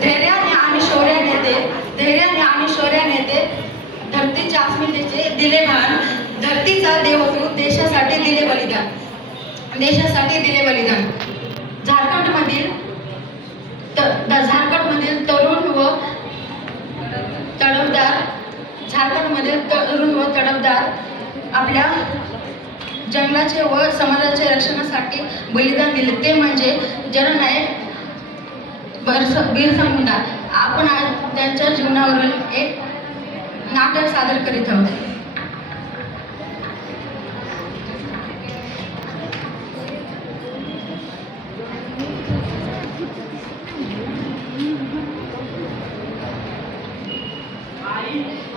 धैर्याने आणि शौर्याने ते धरतीच्या अस्मितेचे दिले भान, धरतीचा देव तू देशासाठी दिले बलिदान, झारखंडमधील तरुण व तडफदार आपल्या जंगलाचे व समाजाच्या रक्षणासाठी बलिदान दिले, ते म्हणजे जननायक बिरसा मुंडा. आपण आज त्यांच्या जीवनावरील एक नाटक सादर करीत आहोत.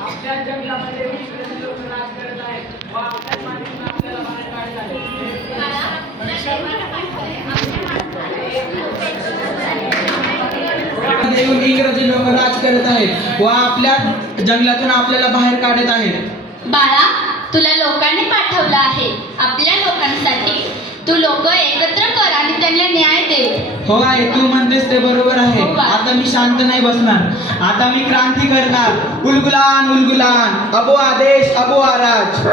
आपल्या जंगलामध्ये लोक राज करत आहेत व आपल्या मातीतून आपल्याला बाहेर काढत आहेत. इंग्रजी लोक राज करत आहेत व आपल्या जंगलातून आपल्याला बाहेर काढत आहेत. बाळा, तुला लोकांनी पाठवलं आहे आपल्या लोकांसाठी. तू लोक एकत्र कर आणि त्यांना न्याय दे. हो आहे, तू म्हणतेस ते बरोबर आहे. हो बा. आता मी शांत नाही बसणार. आता मी क्रांती करणार. उलगुलान उलगुलान, अबो आदेश अबो आराज.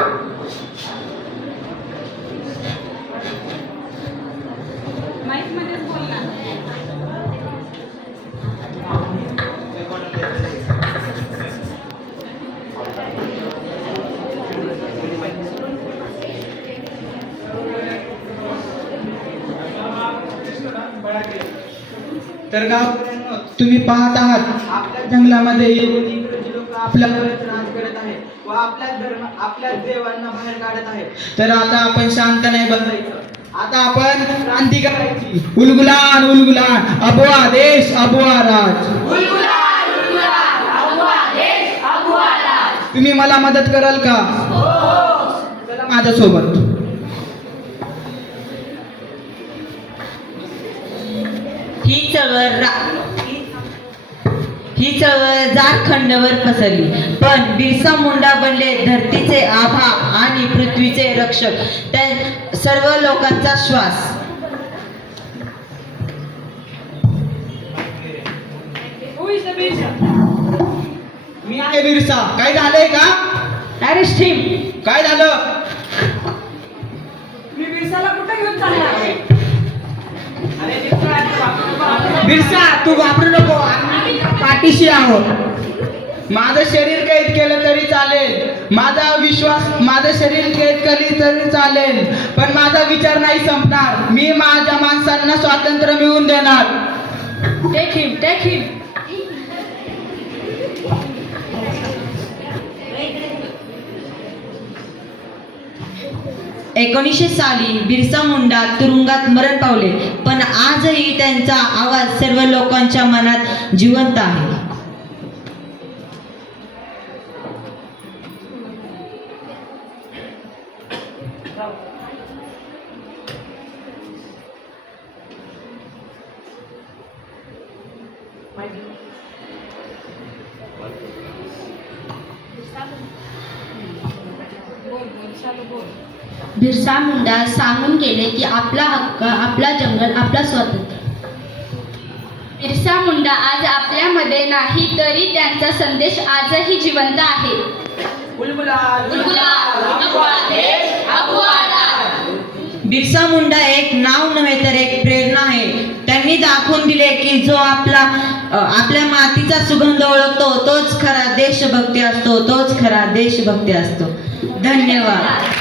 तर गावकऱ्यांनो, तुम्ही पाहत आहात आपल्या जंगलामध्ये येऊन इंग्रजी लोक आपल्यावरच राज करत आहेत व आपल्या देवांना बाहेर काढत आहेत. तर आता आपण शांत नाही बसायचं. आता आपण क्रांती करायची. उलगुलान उलगुलान, अबो आदेश अबो आराज. तुम्ही मला मदत कराल का? चला माझ्यासोबत. ही चळवळ झारखंडवर पसरली, पण बिरसा मुंडा बनले धरतीचे आभा आणि पृथ्वीचे रक्षक, त्या सर्व लोकांचा श्वास. मी आहे बिरसा. काय झालंय का? अरेस्ट हिम. काय झालं? मी बिरसाला कुठे घेऊन चालला? बिरसा, तू घाबरू नको. आम्ही पाठीशी आहोत. माझं शरीर कैद केलं तरी चालेल, माझं शरीर कैद केली तरी चालेल, पण माझा विचार नाही संपणार. मी माझ्या माणसांना स्वातंत्र्य मिळवून देणार. टेक हिम. 1900 साली बिरसा मुंडा तुरुंगात मरण पावले, पण आजही त्यांचा आवाज सर्व लोकांच्या मनात जिवंत आहे. बिरसा मुंडा सांगून गेले की आपला हक्क, आपला जंगल, आपला स्वातंत्र्य. बिरसा मुंडा आज आपल्यामध्ये नाही, तरी त्यांचा संदेश आजही जिवंत आहे. बिरसा मुंडा एक नाव नव्हे तर एक प्रेरणा आहे. त्यांनी दाखवून दिले की जो आपल्या मातीचा सुगंध ओळखतो तोच खरा देशभक्ती असतो. धन्यवाद.